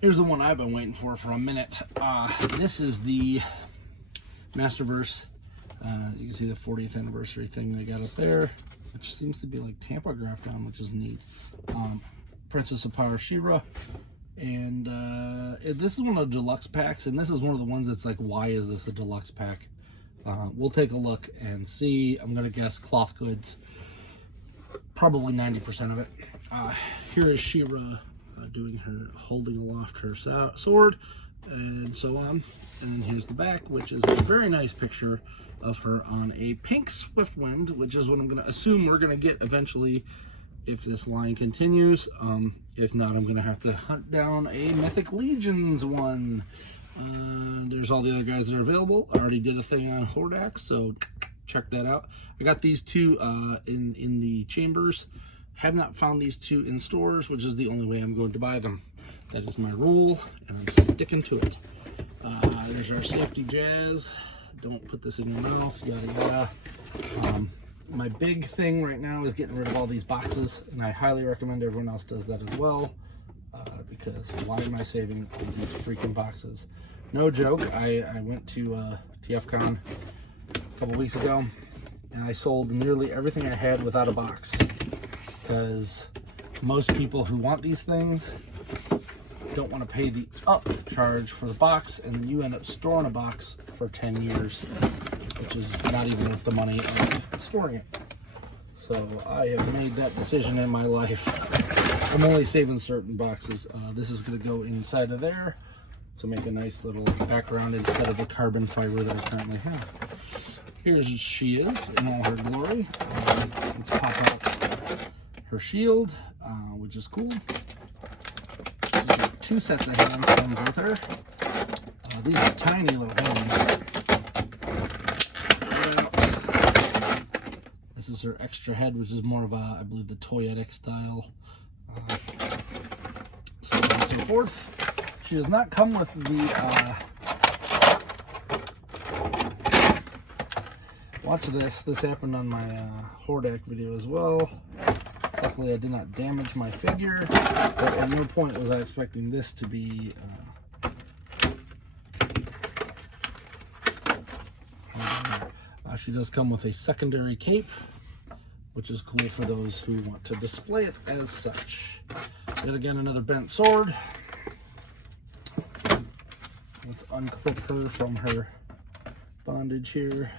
Here's the one I've been waiting for a minute. This is the Masterverse. You can see the 40th anniversary thing they got up there, which seems to be like Tampa graphed on, which is neat. Princess of Power She-ra. And this is one of the deluxe packs, and this is one of the ones that's like, why is this a deluxe pack? We'll take a look and see. I'm going to guess cloth goods. Probably 90% of it. Here is She-ra doing her, holding aloft her sword, and so on. And then here's the back, which is a very nice picture of her on a pink Swiftwind, which is what I'm going to assume we're going to get eventually if this line continues. If not, I'm going to have to hunt down a Mythic Legions one. There's all the other guys that are available. I already did a thing on Hordak, so check that out. I got these two in the chambers. Have not found these two in stores, which is the only way I'm going to buy them. That is my rule, and I'm sticking to it. There's our safety jazz. Don't put this in your mouth, yada yada. My big thing right now is getting rid of all these boxes, and I highly recommend everyone else does that as well, because why am I saving all these freaking boxes? No joke, I went to TFCon a couple weeks ago, and I sold nearly everything I had without a box, because most people who want these things don't want to pay the upcharge for the box, and then you end up storing a box for 10 years, which is not even worth the money of storing it. So I have made that decision in my life. I'm only saving certain boxes. This is going to go inside of there to make a nice little background instead of the carbon fiber that I currently have. Here's as she is in all her glory. Let's pop out her shield, which is cool. She's got two sets of hands comes with her. These are tiny little hands. This is her extra head, which is more of a, I believe, the toyetic style. So on and so forth. She does not come with the watch this. This happened on my Hordak video as well. Luckily, I did not damage my figure, but at no point was I expecting this to be she does come with a secondary cape, which is cool for those who want to display it as such. Yet again, another bent sword. Let's unclip her from her bondage here.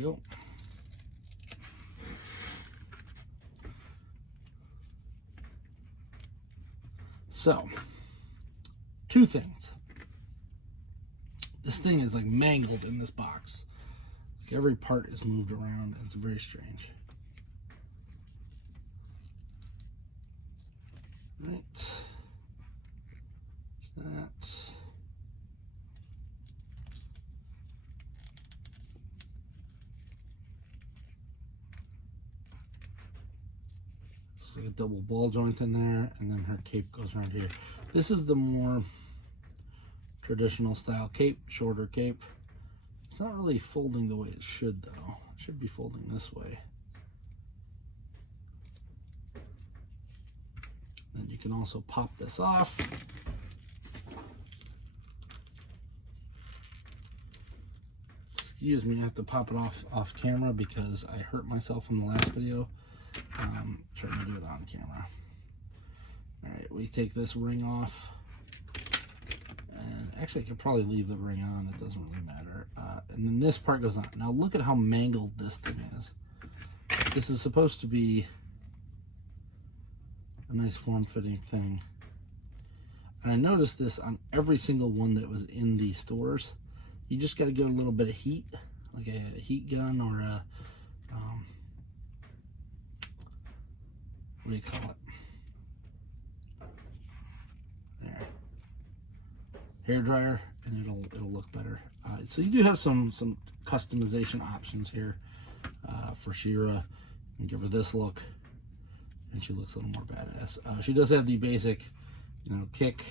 Go. So, two things. This thing is like mangled in this box. Like every part is moved around. It's very strange. Right. That. Like a double ball joint in there, and then her cape goes around here. This is the more traditional style cape, shorter cape. It's not really folding the way it should though. It should be folding this way. Then you can also pop this off. Excuse me, I have to pop it off camera because I hurt myself in the last video. Trying to do it on camera. Alright, we take this ring off. And actually I could probably leave the ring on, it doesn't really matter. And then this part goes on. Now look at how mangled this thing is. This is supposed to be a nice form-fitting thing. And I noticed this on every single one that was in these stores. You just got to give it a little bit of heat, like a heat gun or a what do you call it? hair dryer, and it'll look better. So you do have some customization options here for She-ra. And give her this look, and she looks a little more badass. She does have the basic, you know, kick,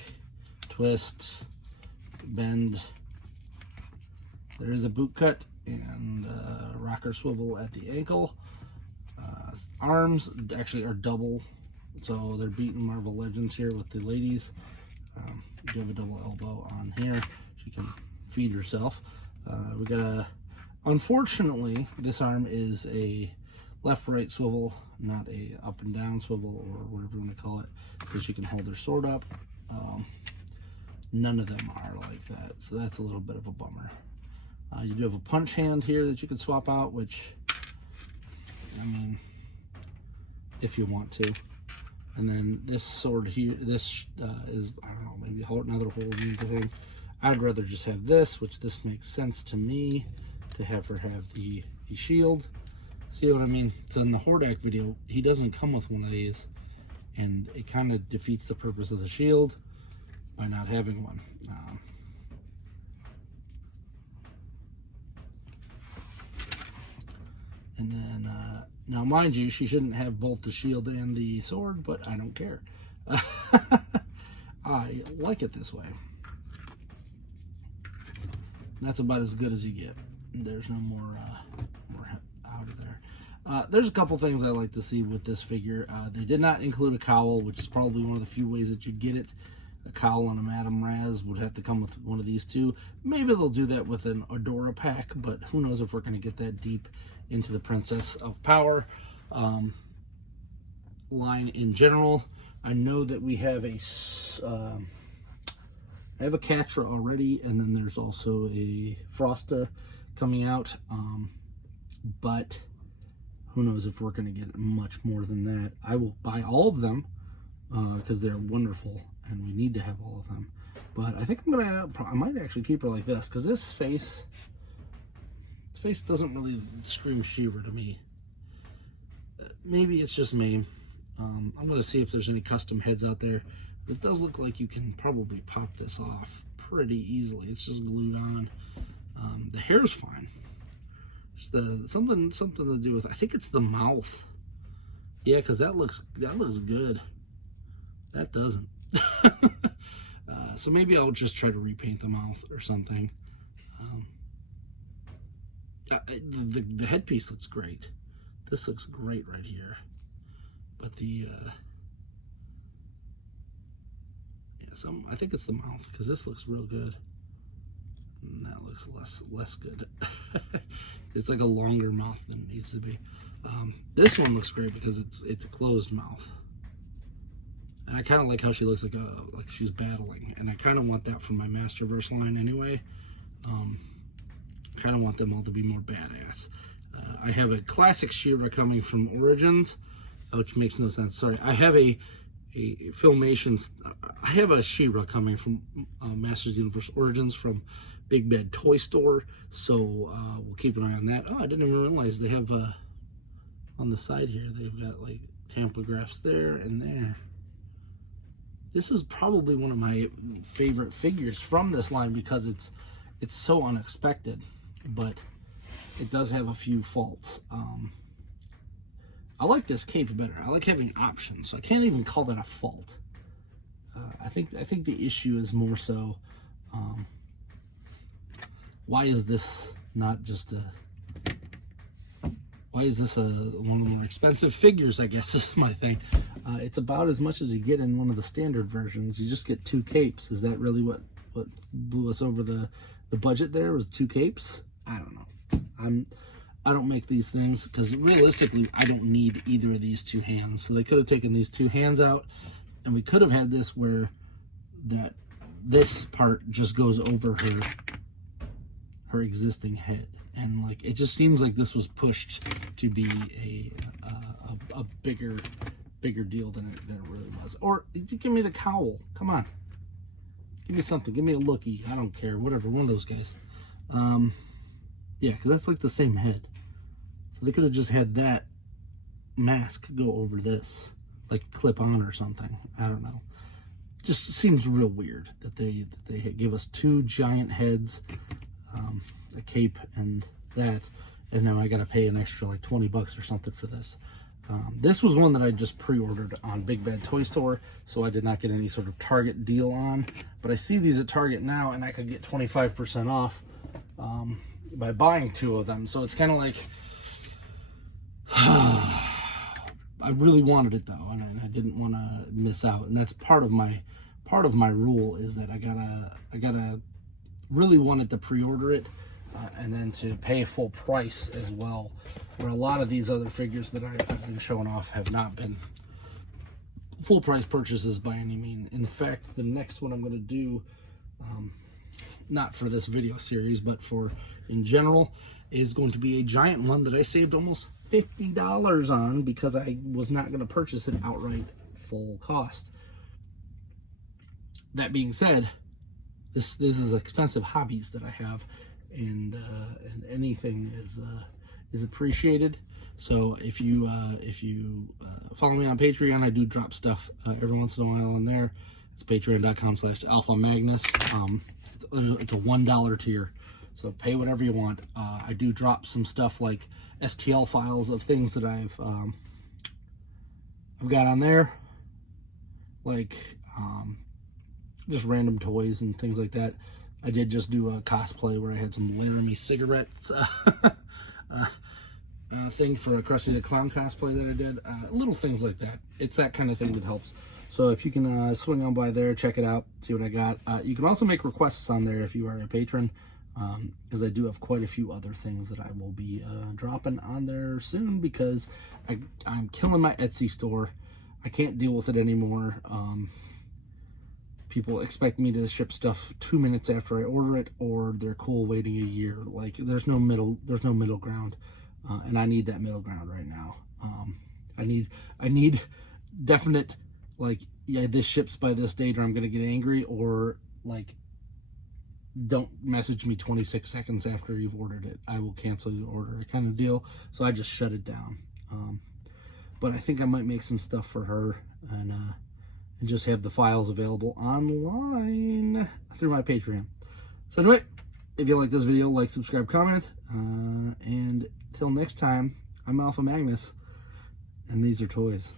twist, bend. There is a boot cut and rocker swivel at the ankle. Arms actually are double, so they're beating Marvel Legends here with the ladies. You have a double elbow on here. She can feed herself. We got a, unfortunately, this arm is a left-right swivel, not a up and down swivel, or whatever you want to call it, so she can hold her sword up. None of them are like that, so that's a little bit of a bummer. You do have a punch hand here that you can swap out, which, I mean, if you want to. And then this sword here, this is, I don't know, maybe another holding thing. I'd rather just have this, which this makes sense to me, to have her have the shield. See what I mean? So in the Hordak video, he doesn't come with one of these, and it kind of defeats the purpose of the shield by not having one. And then, now mind you, she shouldn't have both the shield and the sword, but I don't care. I like it this way. That's about as good as you get. There's no more out of there. There's a couple things I like to see with this figure. They did not include a cowl, which is probably one of the few ways that you'd get it. A cowl on a Madame Raz would have to come with one of these two. Maybe they'll do that with an Adora pack, but who knows if we're going to get that deep into the Princess of Power line in general. I know that we have a I have a Catra already, and then there's also a Frosta coming out, but who knows if we're going to get much more than that. I will buy all of them because they're wonderful, and we need to have all of them. But I think I might actually keep her like this, because this face doesn't really scream She-ra to me. Maybe it's just me. I'm going to see if there's any custom heads out there. It does look like you can probably pop this off pretty easily. It's just glued on. The hair's fine. Just something to do with, I think it's the mouth. Yeah, because that looks good. That doesn't. So maybe I'll just try to repaint the mouth or something. The headpiece looks great. This looks great right here. But the I think it's the mouth, because this looks real good. And that looks less good. It's like a longer mouth than it needs to be. This one looks great because it's a closed mouth. And I kind of like how she looks like she's battling, and I kind of want that from my Masterverse line anyway. Kind of want them all to be more badass. I have a classic She-ra coming from Origins, which makes no sense. Sorry, I have a Filmation. I have a She-ra coming from Masters Universe Origins from Big Bad Toy Store, so we'll keep an eye on that. Oh, I didn't even realize they have on the side here, they've got like tampografs there and there. This is probably one of my favorite figures from this line because it's so unexpected, but it does have a few faults. I like this cape better. I like having options, so I can't even call that a fault. I think the issue is more so, why is this not just why is this one of the more expensive figures, I guess is my thing. It's about as much as you get in one of the standard versions. You just get 2 capes. Is that really what blew us over the budget there, was 2 capes? I don't know. I don't make these things because realistically I don't need either of these 2 hands. So they could have taken these 2 hands out, and we could have had this where this part just goes over her existing head, and like it just seems like this was pushed to be a bigger deal than it really was. Or give me the cowl. Come on, give me something. Give me a lookie. I don't care. Whatever. One of those guys. Yeah, because that's like the same head. So they could have just had that mask go over this, like clip on or something. I don't know. just seems real weird that they give us 2 giant heads, a cape and that, and then I got to pay an extra like 20 bucks or something for this. This was one that I just pre-ordered on Big Bad Toy Store, so I did not get any sort of Target deal on. But I see these at Target now, and I could get 25% off by buying 2 of them. So it's kind of like, I really wanted it though, and I didn't want to miss out. And that's part of my rule, is that I gotta really wanted to pre-order it. And then to pay full price as well, where a lot of these other figures that I've been showing off have not been full price purchases by any means. In fact, the next one I'm going to do, not for this video series, but for in general, is going to be a giant one that I saved almost $50 on because I was not going to purchase it outright full cost. That being said, this is expensive hobbies that I have. And anything is appreciated. So if you follow me on Patreon, I do drop stuff every once in a while on there. It's patreon.com/alphamagnus. It's a $1 tier, so pay whatever you want. I do drop some stuff like STL files of things that I've got on there, like just random toys and things like that. I did just do a cosplay where I had some Laramie cigarettes thing for a Krusty the Clown cosplay that I did. Little things like that. It's that kind of thing that helps. So if you can swing on by there, check it out, see what I got. You can also make requests on there if you are a patron, because I do have quite a few other things that I will be dropping on there soon, because I'm killing my Etsy store. I can't deal with it anymore. People expect me to ship stuff 2 minutes after I order it, or they're cool waiting a year. Like there's no middle ground, and I need that middle ground right now. I need definite, like, yeah, this ships by this date or I'm gonna get angry, or like, don't message me 26 seconds after you've ordered it. I will cancel your order, kind of deal. So I just shut it down. But I think I might make some stuff for her, and just have the files available online through my Patreon. So anyway, if you like this video, like, subscribe, comment, and till next time, I'm Alpha Magnus, and these are toys.